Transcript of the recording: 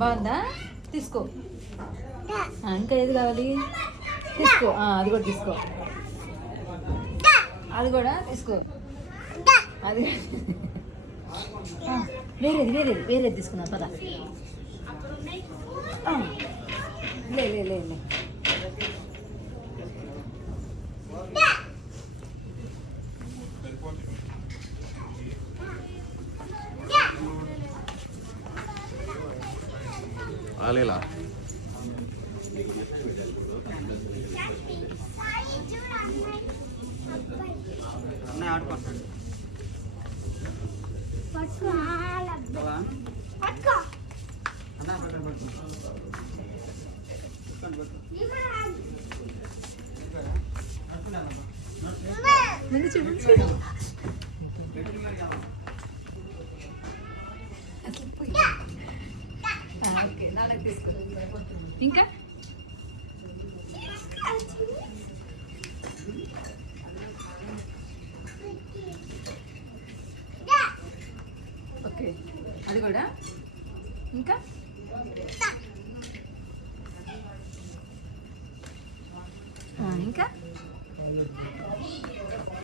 బాగుందా? తీసుకో. ఇంకా ఏది కావాలి? తీసుకో. అది కూడా తీసుకో. అది కూడా తీసుకో. అది వేరేది తీసుకున్నా పద. లే లే లే లే. ఆలేలా అన్నయ్య ఆడుకుంటాడు. ఇంకా ఓకే, అది కూడా. ఇంకా ఇంకా